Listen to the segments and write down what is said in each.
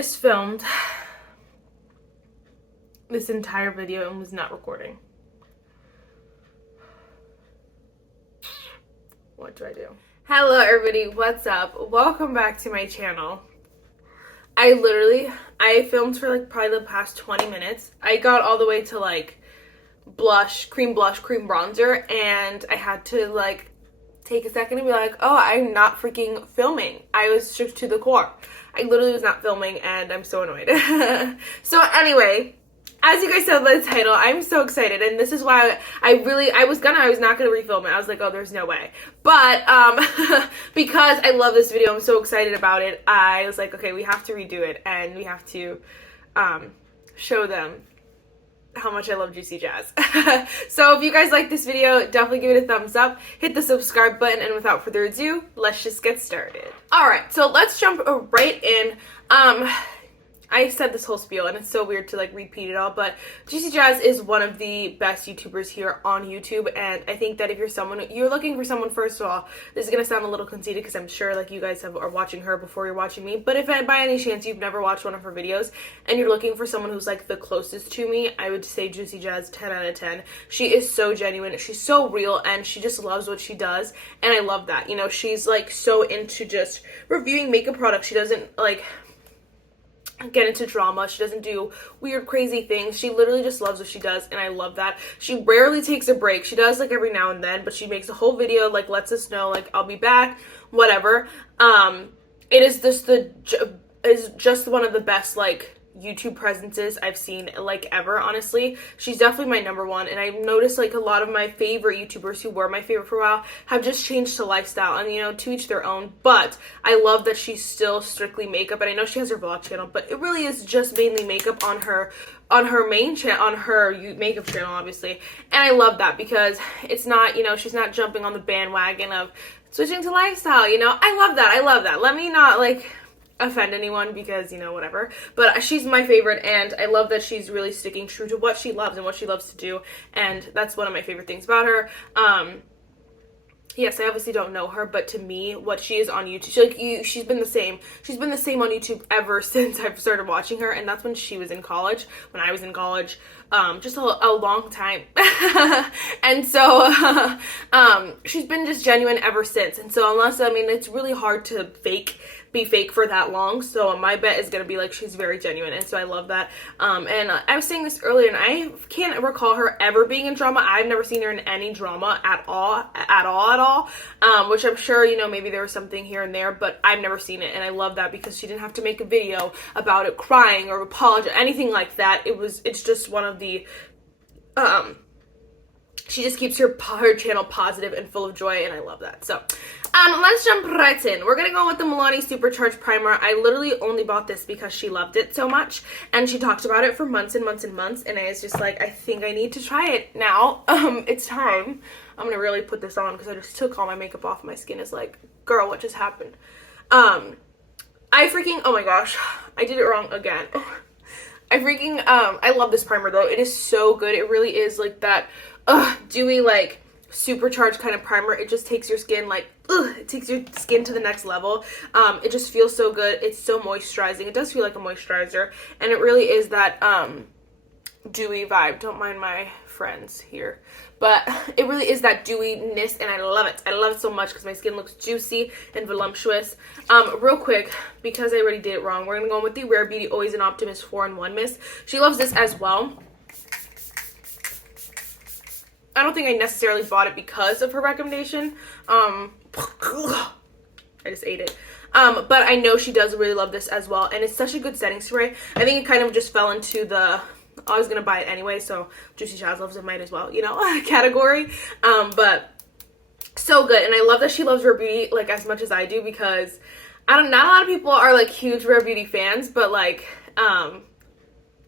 just filmed this entire video and was not recording. What do I do? Hello everybody, what's up? Welcome back to my channel. I filmed for like probably the past 20 minutes. I got all the way to like cream bronzer, and I had to like take a second and be like, oh, I'm not freaking filming. I was shook to the core. I literally was not filming and I'm so annoyed. So anyway, as you guys saw by the title, I'm so excited, and this is why I was not gonna refilm it. I was like, oh, there's no way. But because I love this video, I'm so excited about it, I was like, okay, we have to redo it and we have to show them how much I love Juicyjas. So if you guys like this video, definitely give it a thumbs up, hit the subscribe button, and without further ado, let's just get started. Alright, so let's jump right in. I said this whole spiel and it's so weird to like repeat it all, but Juicyjas is one of the best YouTubers here on YouTube, and I think that if you're looking for someone, first of all, this is gonna sound a little conceited because I'm sure like you guys are watching her before you're watching me, but if by any chance you've never watched one of her videos and you're looking for someone who's like the closest to me, I would say Juicyjas 10 out of 10. She is so genuine, she's so real, and she just loves what she does, and I love that. You know, she's like so into just reviewing makeup products. She doesn't like get into drama. She doesn't do weird crazy things. She literally just loves what she does, and I love that. She rarely takes a break. She does like every now and then, but she makes a whole video, like lets us know like I'll be back, whatever. It is just one of the best like YouTube presences I've seen like ever, honestly. She's definitely my number one, and I've noticed like a lot of my favorite YouTubers who were my favorite for a while have just changed to lifestyle, and you know, to each their own, but I love that she's still strictly makeup, and I know she has her vlog channel, but it really is just mainly makeup on her main channel, on her makeup channel, obviously, and I love that because it's not, you know, she's not jumping on the bandwagon of switching to lifestyle, you know. I love that. Let me not like offend anyone because, you know, whatever, but she's my favorite, and I love that she's really sticking true to what she loves and what she loves to do, and that's one of my favorite things about her. Yes, I obviously don't know her, but to me, what she is on YouTube, she's been the same on YouTube ever since I've started watching her, and that's when she was in college, when I was in college, just a long time. And so she's been just genuine ever since, and so it's really hard to be fake for that long, so my bet is gonna be like she's very genuine, and so I love that. And I was saying this earlier, and I can't recall her ever being in drama. I've never seen her in any drama at all, which I'm sure, you know, maybe there was something here and there, but I've never seen it, and I love that because she didn't have to make a video about it crying or apologize, anything like that. It's just one of the she just keeps her channel positive and full of joy, and I love that. So let's jump right in. We're gonna go with the Milani Supercharged primer. I literally only bought this because she loved it so much, and she talked about it for months and months and months, and I was just like, I think I need to try it now. It's time. I'm gonna really put this on because I just took all my makeup off. My skin is like, girl, what just happened? Oh my gosh, I did it wrong again. I love this primer though. It is so good. It really is like that dewy, like supercharged kind of primer. It just takes your skin like, it takes your skin to the next level. It just feels so good. It's so moisturizing. It does feel like a moisturizer, and it really is that dewy vibe. Don't mind my friends here, but it really is that dewiness, and I love it. I love it so much because my skin looks juicy and voluptuous. Real quick, because I already did it wrong, we're gonna go with the Rare Beauty Always an Optimist 4-in-1 Mist. She loves this as well. I don't think I necessarily bought it because of her recommendation. I just ate it. But I know she does really love this as well, and it's such a good setting spray. I think it kind of just fell into the I was gonna buy it anyway, so Juicyjas loves it, might as well, you know, category. But so good, and I love that she loves Rare Beauty like as much as I do, because not a lot of people are like huge Rare Beauty fans, but like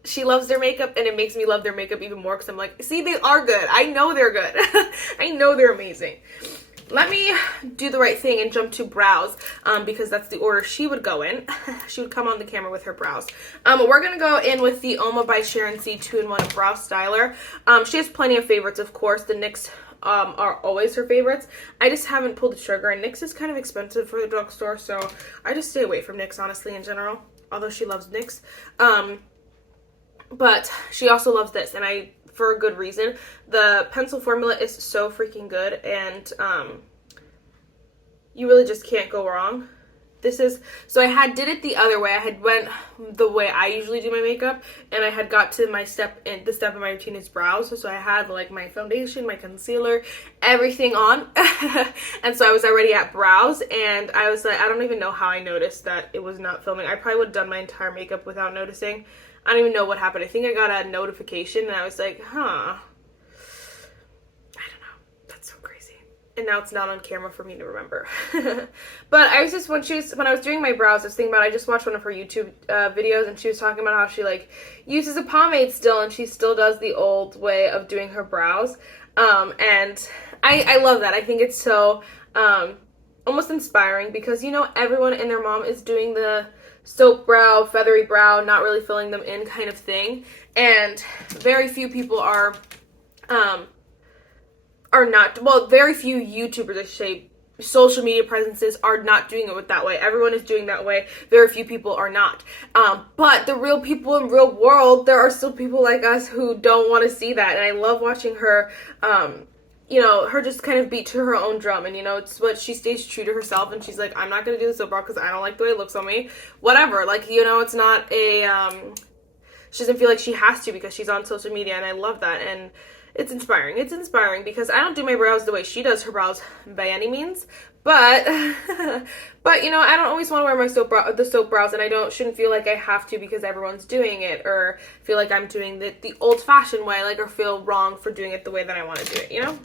she loves their makeup, and it makes me love their makeup even more because I'm like, see, they are good. I know they're good. I know they're amazing. Let me do the right thing and jump to brows, because that's the order she would go in. She would come on the camera with her brows. We're going to go in with the Uoma by Sharon 2-in-1 Brow Styler. She has plenty of favorites, of course. The NYX are always her favorites. I just haven't pulled the trigger, and NYX is kind of expensive for the drugstore, so I just stay away from NYX, honestly, in general. although she loves NYX. But she also loves this, and for a good reason. The pencil formula is so freaking good, and you really just can't go wrong. So I did it the other way. I had went the way I usually do my makeup, and I had got to the step in my routine is brows. So I had like my foundation, my concealer, everything on. And so I was already at brows, and I was like, I don't even know how I noticed that it was not filming. I probably would have done my entire makeup without noticing. I don't even know what happened. I think I got a notification, and I was like, huh. And now it's not on camera for me to remember. But I was just, when I was doing my brows, I was thinking about, I just watched one of her YouTube videos, and she was talking about how she like uses a pomade still, and she still does the old way of doing her brows. And I love that. I think it's so almost inspiring, because, you know, everyone and their mom is doing the soap brow, feathery brow, not really filling them in kind of thing. And very few people are not, well, very few YouTubers, I say, social media presences are not doing it that way. Everyone is doing that way. Very few people are not. But the real people in real world, there are still people like us who don't want to see that. And I love watching her, you know, her just kind of beat to her own drum. And, you know, it's what she stays true to herself. And she's like, I'm not going to do the soap brow because I don't like the way it looks on me. Whatever. Like, you know, it's not she doesn't feel like she has to because she's on social media. And I love that. And it's inspiring. It's inspiring because I don't do my brows the way she does her brows by any means, but but you know, I don't always want to wear my the soap brows, and I shouldn't feel like I have to because everyone's doing it, or feel like I'm doing the old-fashioned way, like, or feel wrong for doing it the way that I want to do it, you know?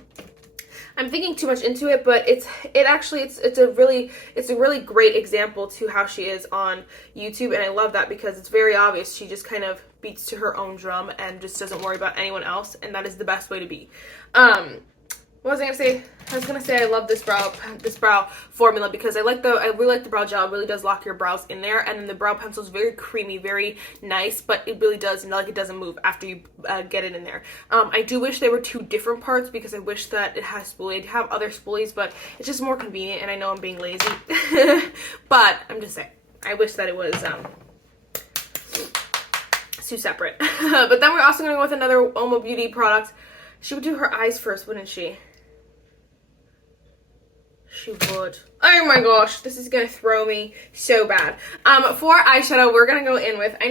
I'm thinking too much into it, but it's a really great example to how she is on YouTube, and I love that because it's very obvious. She just kind of beats to her own drum and just doesn't worry about anyone else, and that is the best way to be. What was I gonna say? I was gonna say I love this brow formula because I really like the brow gel. It really does lock your brows in there, and then the brow pencil is very creamy, very nice, but it really does, you know, like, it doesn't move after you get it in there. I do wish they were two different parts because I wish that it has spoolie. I have other spoolies, but it's just more convenient, and I know I'm being lazy. But I'm just saying, I wish that it was two separate. But then we're also gonna go with another Uoma Beauty product. She would do her eyes first, wouldn't she? She would. Oh my gosh, this is gonna throw me so bad. For eyeshadow, we're gonna go in with, I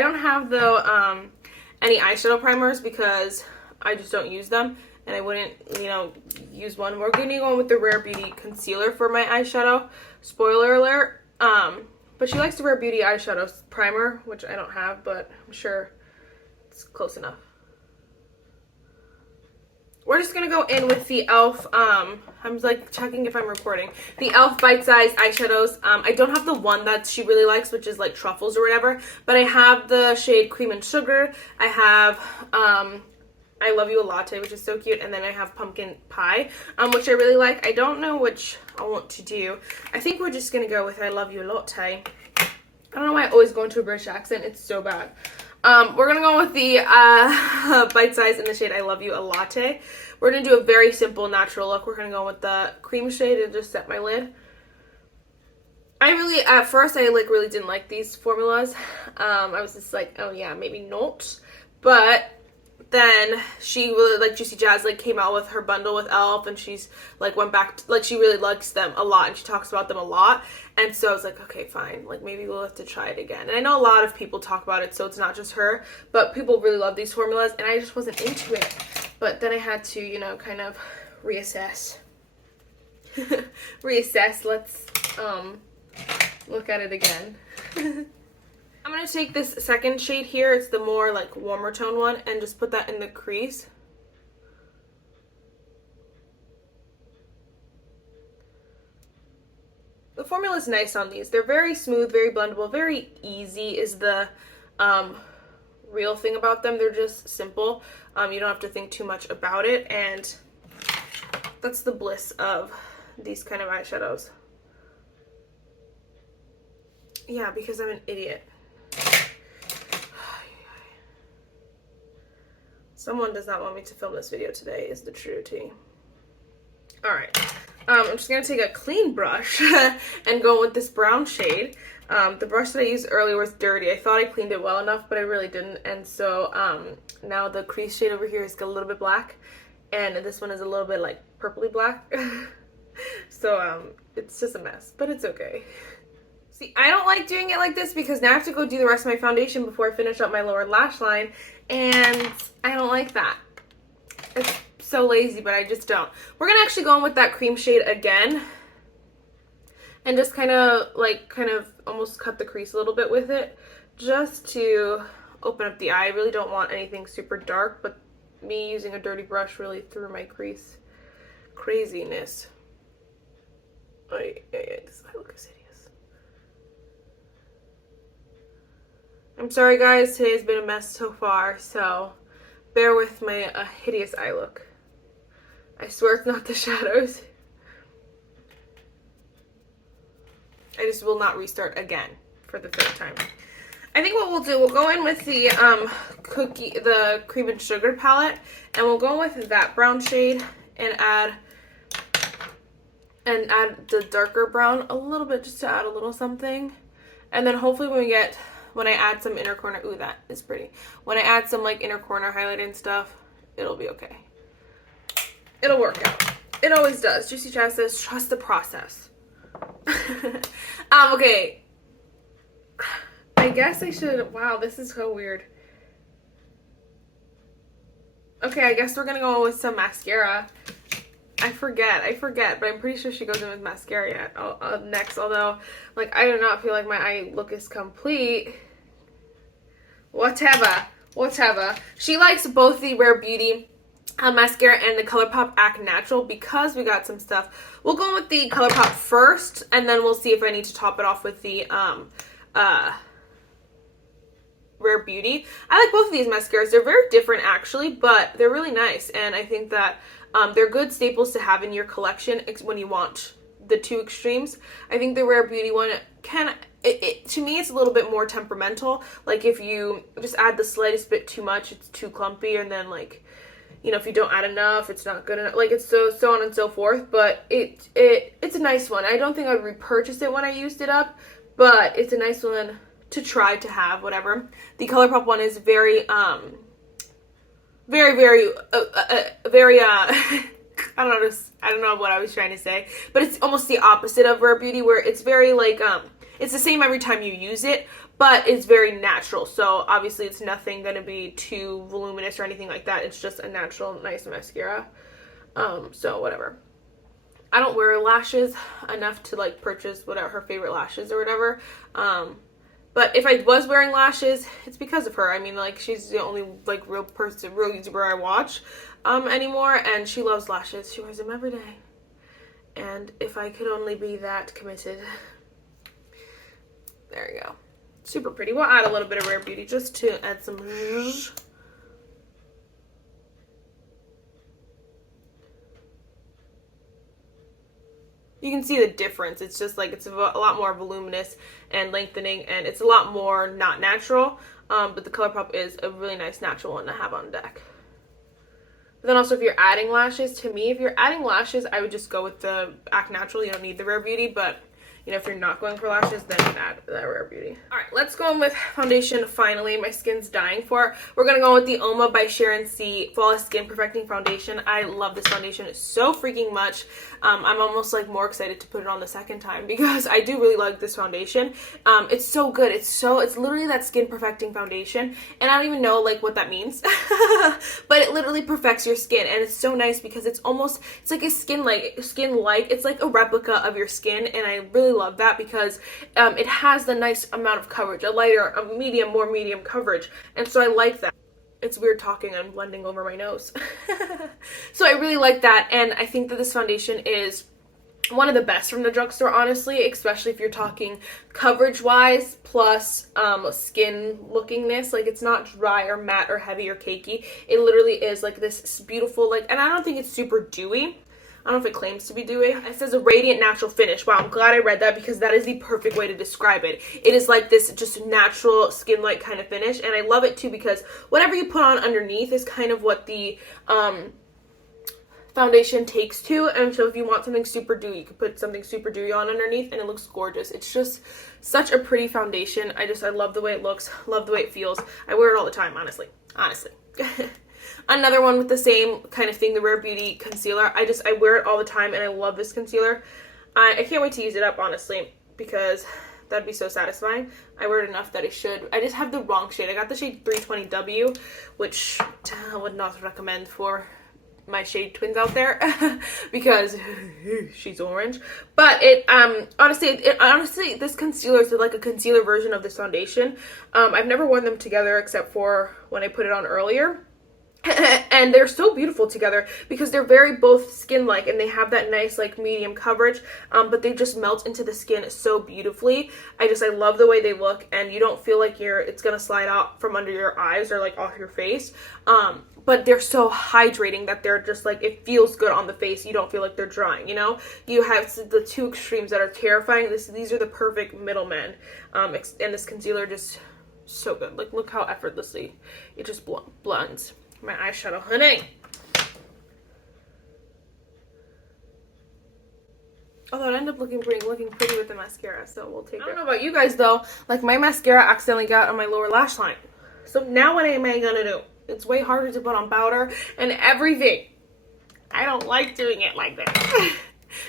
don't have the any eyeshadow primers because I just don't use them, and I wouldn't, you know, use one. We're gonna go in with the Rare Beauty concealer for my eyeshadow. Spoiler alert. But she likes the Rare Beauty eyeshadow primer, which I don't have, but I'm sure it's close enough. We're just going to go in with the e.l.f. I'm like checking if I'm recording. The e.l.f. bite-size eyeshadows. I don't have the one that she really likes, which is like truffles or whatever, but I have the shade Cream and Sugar. I have I Love You a Latte, which is so cute, and then I have Pumpkin Pie, which I really like. I don't know which I want to do. I think we're just going to go with I Love You a Latte. I don't know why I always go into a British accent. It's so bad. We're going to go with the bite size in the shade I Love You a Latte. We're going to do a very simple, natural look. We're going to go with the cream shade and just set my lid. At first, I like really didn't like these formulas. I was just like, oh yeah, maybe not. But then she really, like, Juicyjas, like, came out with her bundle with e.l.f. and she's, like, went back to, like, she really likes them a lot and she talks about them a lot. And so I was like, okay, fine. Like, maybe we'll have to try it again. And I know a lot of people talk about it, so it's not just her. But people really love these formulas, and I just wasn't into it. But then I had to, you know, kind of reassess. Let's, look at it again. I'm going to take this second shade here, it's the more like warmer tone one, and just put that in the crease. The formula is nice on these. They're very smooth, very blendable, very easy is the real thing about them. They're just simple. You don't have to think too much about it, and that's the bliss of these kind of eyeshadows. Yeah, because I'm an idiot. Someone does not want me to film this video today is the true tea. Alright, I'm just going to take a clean brush and go with this brown shade. The brush that I used earlier was dirty. I thought I cleaned it well enough, but I really didn't. And so now the crease shade over here is a little bit black, and this one is a little bit like purpley black. So it's just a mess, but it's okay. See, I don't like doing it like this because now I have to go do the rest of my foundation before I finish up my lower lash line, and I don't like that. It's so lazy, but I just don't. We're gonna actually go in with that cream shade again and just kind of almost cut the crease a little bit with it just to open up the eye. I really don't want anything super dark, but me using a dirty brush really threw my crease craziness. This eye look is hideous. I'm sorry guys, today's been a mess so far, so bear with my hideous eye look. I swear it's not the shadows. I just will not restart again for the third time. I think what we'll do, we'll go in with the the cream and sugar palette, and we'll go with that brown shade and add the darker brown a little bit, just to add a little something. And then hopefully when I add some inner corner, ooh, that is pretty. When I add some like inner corner highlight and stuff, it'll be okay. It'll work out. It always does. Juicyjas says, trust the process. Okay. I guess I should, wow, this is so weird. Okay, I guess we're gonna go with some mascara. I forget, but I'm pretty sure she goes in with mascara next, although, like, I do not feel like my eye look is complete. Whatever. She likes both the Rare Beauty mascara and the ColourPop Act Natural because we got some stuff. We'll go with the ColourPop first, and then we'll see if I need to top it off with the Rare Beauty. I like both of these mascaras. They're very different actually, but they're really nice, and I think that they're good staples to have in your collection when you want the two extremes. I think the Rare Beauty one to me, it's a little bit more temperamental. Like if you just add the slightest bit too much, it's too clumpy, and then like, you know, if you don't add enough, it's not good enough. Like it's so on and so forth. But it's a nice one. I don't think I would repurchase it when I used it up, but it's a nice one to try to have, whatever. The ColourPop one is very I don't know what I was trying to say, but it's almost the opposite of Rare Beauty, where it's very like it's the same every time you use it, but it's very natural. So obviously it's nothing gonna be too voluminous or anything like that. It's just a natural nice mascara. So whatever. I don't wear lashes enough to like purchase whatever her favorite lashes or whatever. But if I was wearing lashes, it's because of her. I mean, like, she's the only, like, real YouTuber I watch anymore, and she loves lashes. She wears them every day. And if I could only be that committed. There you go. Super pretty. We'll add a little bit of Rare Beauty just to add some zhuzh. You can see the difference. It's just like it's a lot more voluminous and lengthening, and it's a lot more not natural. But the ColourPop is a really nice natural one to have on deck. But then also if you're adding lashes, to me, if you're adding lashes, I would just go with the Act Natural. You don't need the Rare Beauty, but you know, if you're not going for lashes, then you can add that Rare Beauty. All right, let's go in with foundation finally. My skin's dying for it. We're going to go with the Uoma by Sharon C Flawless Skin Perfecting Foundation. I love this foundation so freaking much. I'm almost like more excited to put it on the second time because I do really like this foundation. It's so good. It's literally that skin perfecting foundation, and I don't even know like what that means, but it literally perfects your skin, and it's so nice because it's like a skin-like, it's like a replica of your skin, and I really love that because it has the nice amount of coverage, a lighter, a medium, more medium coverage, and so I like that. It's weird talking, I'm blending over my nose. So I really like that, and I think that this foundation is one of the best from the drugstore, honestly, especially if you're talking coverage wise plus skin lookingness. Like, it's not dry or matte or heavy or cakey. It literally is like this beautiful, like, and I don't think it's super dewy. I don't know if it claims to be dewy. It says a radiant natural finish. Wow, I'm glad I read that because that is the perfect way to describe it. It is like this just natural skin-like kind of finish, and I love it too because whatever you put on underneath is kind of what the foundation takes to, and so if you want something super dewy, you could put something super dewy on underneath and it looks gorgeous. It's just such a pretty foundation. I love the way it looks, love the way it feels. I wear it all the time, honestly. Another one with the same kind of thing, the Rare Beauty concealer. I wear it all the time and I love this concealer. I can't wait to use it up, honestly, because that'd be so satisfying. I wear it enough that I just have the wrong shade. I got the shade 320W, which I would not recommend for my shade twins out there because she's orange. But honestly this concealer is like a concealer version of this foundation. I've never worn them together except for when I put it on earlier. And they're so beautiful together because they're very both skin-like, and they have that nice like medium coverage, but they just melt into the skin so beautifully. I love the way they look, and you don't feel like it's gonna slide out from under your eyes or like off your face. But they're so hydrating that they're just like, it feels good on the face. You don't feel like they're drying, you know? You have the two extremes that are terrifying. These are the perfect middlemen. And this concealer just so good. Like, look how effortlessly it just blends. My eyeshadow, honey. Although it ended up looking pretty with the mascara, so we'll take it. I don't know about you guys though, like my mascara accidentally got on my lower lash line. So now what am I gonna do? It's way harder to put on powder and everything. I don't like doing it like that.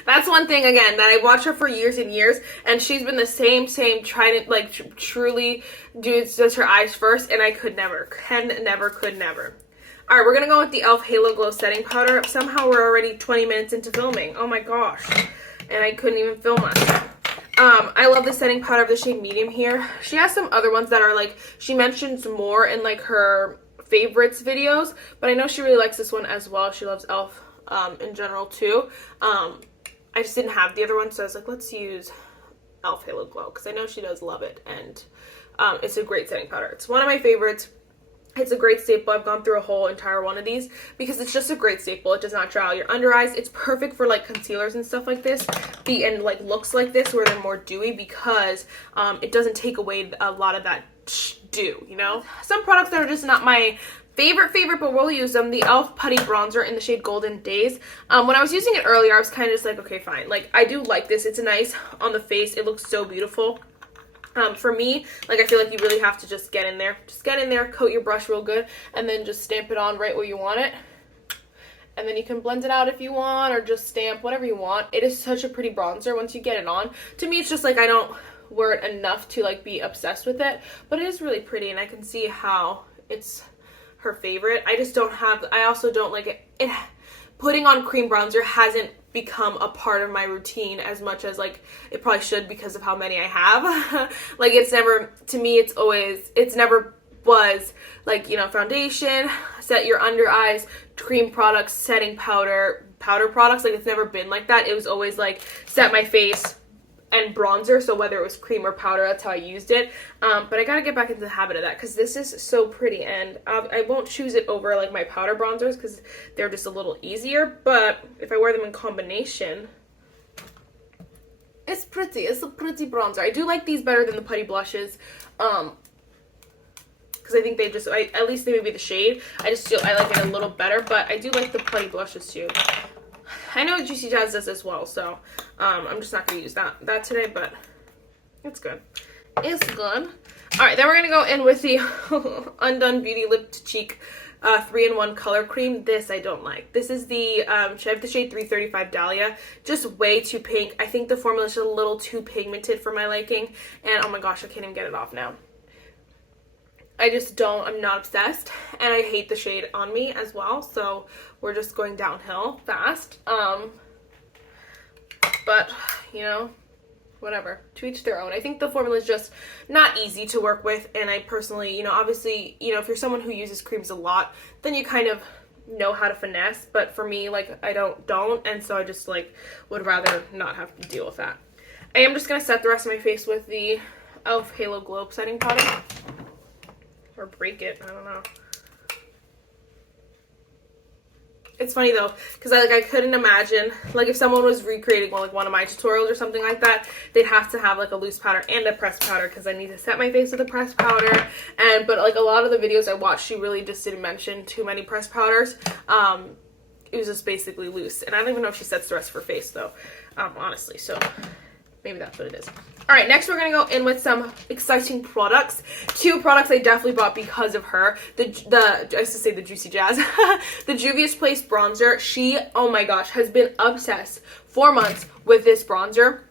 That's one thing, again, that I watched her for years and years, and she's been the same, trying to, like, truly does her eyes first, and I could never. Alright, we're gonna go with the e.l.f. Halo Glow Setting Powder. Somehow we're already 20 minutes into filming. Oh my gosh. And I couldn't even film us. I love the setting powder of the shade Medium here. She has some other ones that are, like, she mentions more in, like, her favorites videos, but I know she really likes this one as well. She loves e.l.f. In general too. I just didn't have the other one, so I was like, let's use e.l.f. Halo Glow because I know she does love it, and it's a great setting powder. It's one of my favorites. It's a great staple. I've gone through a whole entire one of these because it's just a great staple. It does not dry out your under eyes. It's perfect for like concealers and stuff like this, and like looks like this where they're more dewy, because it doesn't take away a lot of that dew, you know? Some products that are just not my favorite, but we'll use them. The e.l.f. Putty Bronzer in the shade Golden Daze. When I was using it earlier, I was kind of just like, okay, fine. Like, I do like this. It's nice on the face. It looks so beautiful. For me, like, I feel like you really have to just get in there. Just get in there, coat your brush real good, and then just stamp it on right where you want it. And then you can blend it out if you want, or just stamp, whatever you want. It is such a pretty bronzer once you get it on. To me, it's just like I don't wear it enough to, like, be obsessed with it. But it is really pretty, and I can see how it's her favorite. I also don't like it. Putting on cream bronzer hasn't become a part of my routine as much as like it probably should because of how many I have. Like, it's never, to me, it's never was like, you know, foundation, set your under eyes, cream products, setting powder products. Like, it's never been like that. It was always like set my face and bronzer, so whether it was cream or powder, that's how I used it. But I gotta get back into the habit of that because this is so pretty, and I won't choose it over like my powder bronzers because they're just a little easier, but if I wear them in combination, it's pretty. It's a pretty bronzer. I do like these better than the Putty blushes, because I think they just, at least they may be the shade. I like it a little better, but I do like the Putty blushes too. I know Juicyjas does as well, so I'm just not going to use that today, but it's good. It's good. Alright, then we're going to go in with the Undone Beauty Lip to Cheek 3-in-1 color cream. This I don't like. This is the, I have the shade 335 Dahlia. Just way too pink. I think the formula is a little too pigmented for my liking, and oh my gosh, I can't even get it off now. I'm not obsessed, and I hate the shade on me as well, so we're just going downhill fast. But, you know, whatever. To each their own. I think the formula is just not easy to work with, and I personally, you know, obviously, you know, if you're someone who uses creams a lot, then you kind of know how to finesse, but for me, like, I don't, and so I just, like, would rather not have to deal with that. I am just going to set the rest of my face with the e.l.f. Halo Glow Setting Powder. Or break it, I don't know. It's funny though, because I couldn't imagine, like, if someone was recreating one of my tutorials or something like that, they'd have to have like a loose powder and a pressed powder, because I need to set my face with a pressed powder. But like a lot of the videos I watched, she really just didn't mention too many pressed powders. it was just basically loose. And I don't even know if she sets the rest of her face though, honestly. So maybe that's what it is. All right, next we're gonna go in with some exciting products. 2 products I definitely bought because of her. I used to say the Juicyjas. The Juvia's Place bronzer. She, oh my gosh, has been obsessed for months with this bronzer.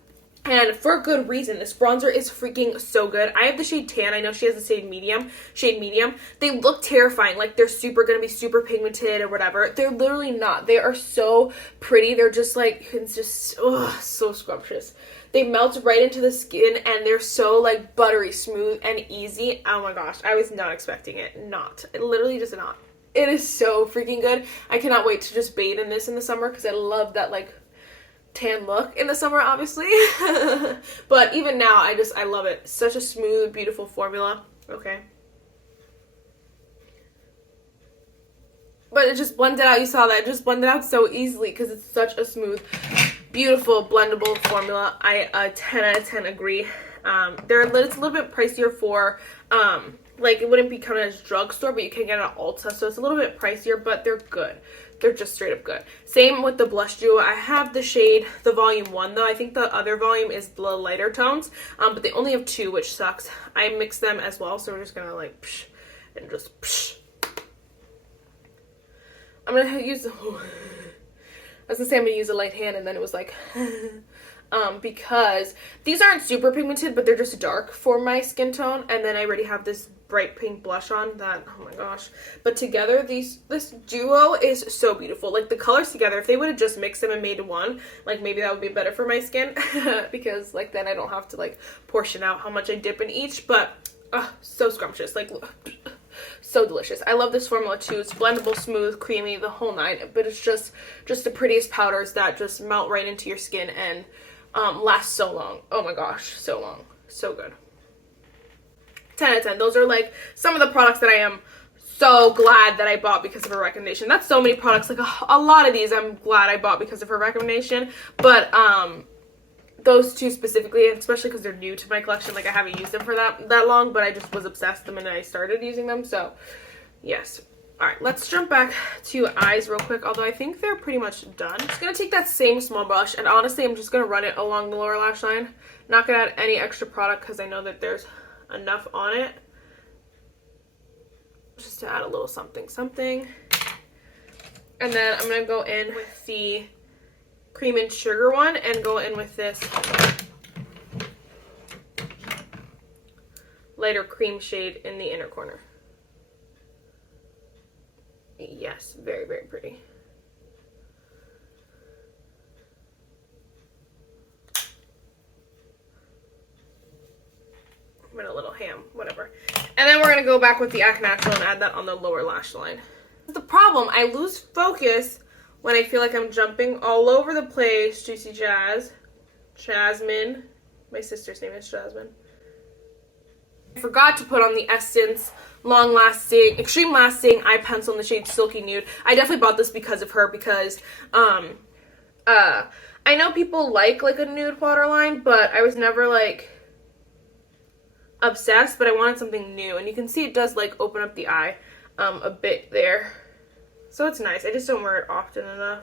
And for good reason. This bronzer is freaking so good. I have the shade Tan. I know she has the shade medium. They look terrifying. Like they're gonna be super pigmented or whatever. They're literally not. They are so pretty. They're just like, it's just, so scrumptious. They melt right into the skin and they're so like buttery smooth and easy. Oh my gosh, I was not expecting it. Literally just not. It is so freaking good. I cannot wait to just bathe in this in the summer because I love that like tan look in the summer, obviously. But even now, I love it. Such a smooth, beautiful formula. Okay. But it just blended out. You saw that. It just blended out so easily because it's such a smooth, beautiful, blendable formula. I 10 out of 10 agree. It's a little bit pricier for, like it wouldn't be kind of as drugstore, but you can get it at Ulta. So it's a little bit pricier, but they're good. They're just straight up good. Same with the blush duo. I have the shade, the volume 1 though. I think the other volume is the lighter tones, but they only have 2, which sucks. I mix them as well, so we're just gonna like psh, and just psh. I'm gonna use, I was gonna say I'm gonna use a light hand, and then it was like, because these aren't super pigmented, but they're just dark for my skin tone, and then I already have this bright pink blush on that, oh my gosh. But together, this duo is so beautiful. Like the colors together, if they would have just mixed them and made one, like maybe that would be better for my skin, because like then I don't have to like portion out how much I dip in each, but so scrumptious, like so delicious. I love this formula too. It's blendable, smooth, creamy, the whole 9, but it's just the prettiest powders that just melt right into your skin and last so long. Oh my gosh, so long. So good. 10 out of 10. Those are like some of the products that I am so glad that I bought because of her recommendation. That's so many products. Like a lot of these I'm glad I bought because of her recommendation. But those 2 specifically, especially because they're new to my collection. Like I haven't used them for that long, but I just was obsessed the minute I started using them. So yes. All right, let's jump back to eyes real quick, although I think they're pretty much done. I'm just going to take that same small brush, and honestly, I'm just going to run it along the lower lash line. Not going to add any extra product because I know that there's enough on it. Just to add a little something. And then I'm going to go in with the Cream and Sugar one and go in with this lighter cream shade in the inner corner. Yes, very, very pretty. Went a little ham, whatever. And then we're going to go back with the Act Natural and add that on the lower lash line. The problem, I lose focus when I feel like I'm jumping all over the place. Juicyjas. Jasmine. My sister's name is Jasmine. I forgot to put on the Essence Long Lasting, Extreme Lasting Eye Pencil in the shade Silky Nude. I definitely bought this because of her because, I know people like a nude waterline, but I was never, like, obsessed, but I wanted something new. And you can see it does, like, open up the eye a bit there. So it's nice. I just don't wear it often enough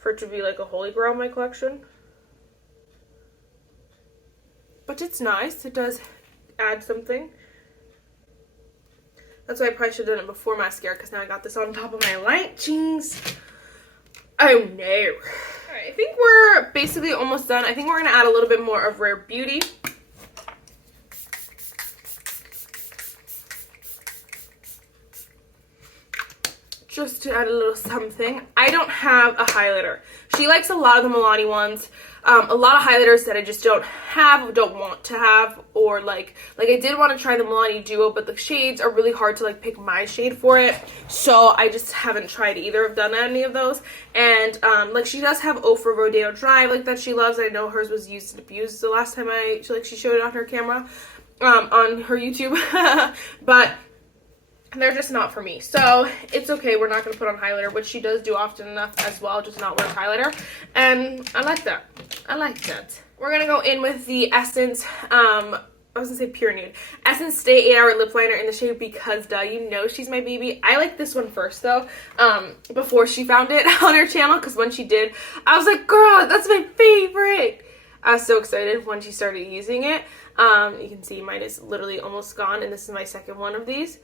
for it to be, like, a holy grail in my collection. But it's nice. It does add something. That's why I probably should have done it before mascara, because now I got this on top of my light. Jeez. Oh no. Alright, I think we're basically almost done. I think we're going to add a little bit more of Rare Beauty. Just to add a little something. I don't have a highlighter. She likes a lot of the Milani ones. A lot of highlighters that I just don't have, or don't want to have, or like I did want to try the Milani Duo, but the shades are really hard to like pick my shade for it, so I just haven't tried either. I've done any of those, and like she does have Ofra Rodeo Drive like that she loves. I know hers was used and abused the last time she showed it on her camera, on her YouTube, but they're just not for me. So it's okay. We're not going to put on highlighter, which she does do often enough as well, just not wear highlighter. And I like that. I like that. We're going to go in with the Essence I was gonna say Pure Nude. Essence Stay 8-Hour Lip Liner in the shade Because Duh. You know she's my baby. I like this one first though, before she found it on her channel, because when she did, I was like, girl, that's my favorite. I was so excited when she started using it. You can see mine is literally almost gone, and this is my second one of these.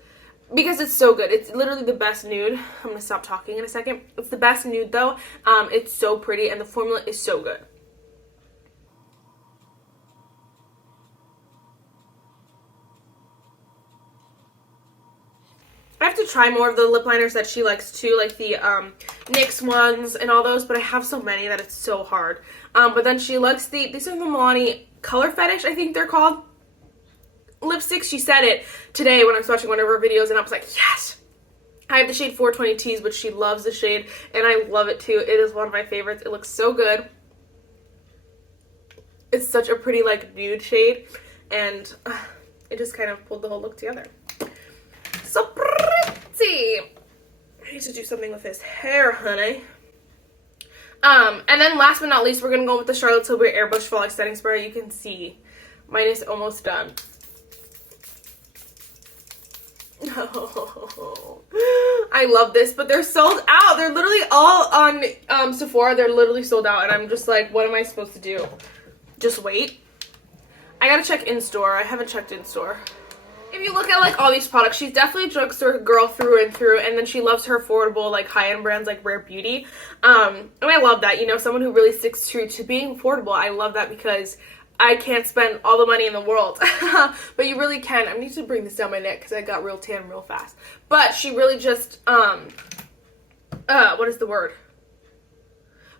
Because it's so good. It's literally the best nude. I'm gonna stop talking in a second. It's the best nude though. It's so pretty, and the formula is so good. I have to try more of the lip liners that she likes too, like the NYX ones and all those, but I have so many that it's so hard. But then she likes these are the Milani Color Fetish, I think they're called, lipsticks. She said it today when I was watching one of her videos, and I was like, yes! I have the shade 420 Tease, but she loves the shade, and I love it too. It is one of my favorites. It looks so good. It's such a pretty, like, nude shade, and it just kind of pulled the whole look together. So pretty. I need to do something with his hair, honey. And then last but not least, we're gonna go with the Charlotte Tilbury Airbrush Fall Setting Spray. You can see mine is almost done. Oh, I love this, but they're sold out. They're literally all on Sephora. They're literally sold out, and I'm just like, what am I supposed to do? Just wait? I gotta check in store. I haven't checked in store. If you look at like all these products, she's definitely a drugstore girl through and through, and then she loves her affordable like high-end brands like Rare Beauty. And I love that, you know, someone who really sticks true to being affordable. I love that because I can't spend all the money in the world, but you really can. I need to bring this down my neck because I got real tan real fast. But she really just what is the word?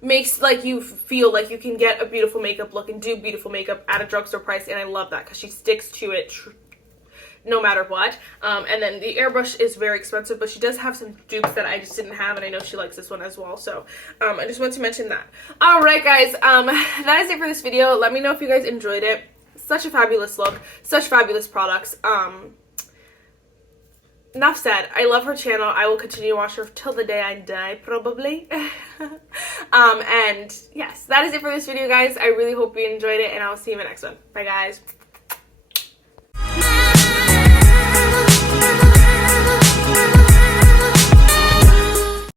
Makes like you feel like you can get a beautiful makeup look and do beautiful makeup at a drugstore price, and I love that because she sticks to it no matter what. And then the airbrush is very expensive, but she does have some dupes that I just didn't have, and I know she likes this one as well. So I just want to mention that. All right, guys, that is it for this video. Let me know if you guys enjoyed it. Such a fabulous look, such fabulous products. Enough said. I love her channel. I will continue to watch her till the day I die, probably. And yes, that is it for this video, guys. I really hope you enjoyed it, and I'll see you in the next one. Bye, guys.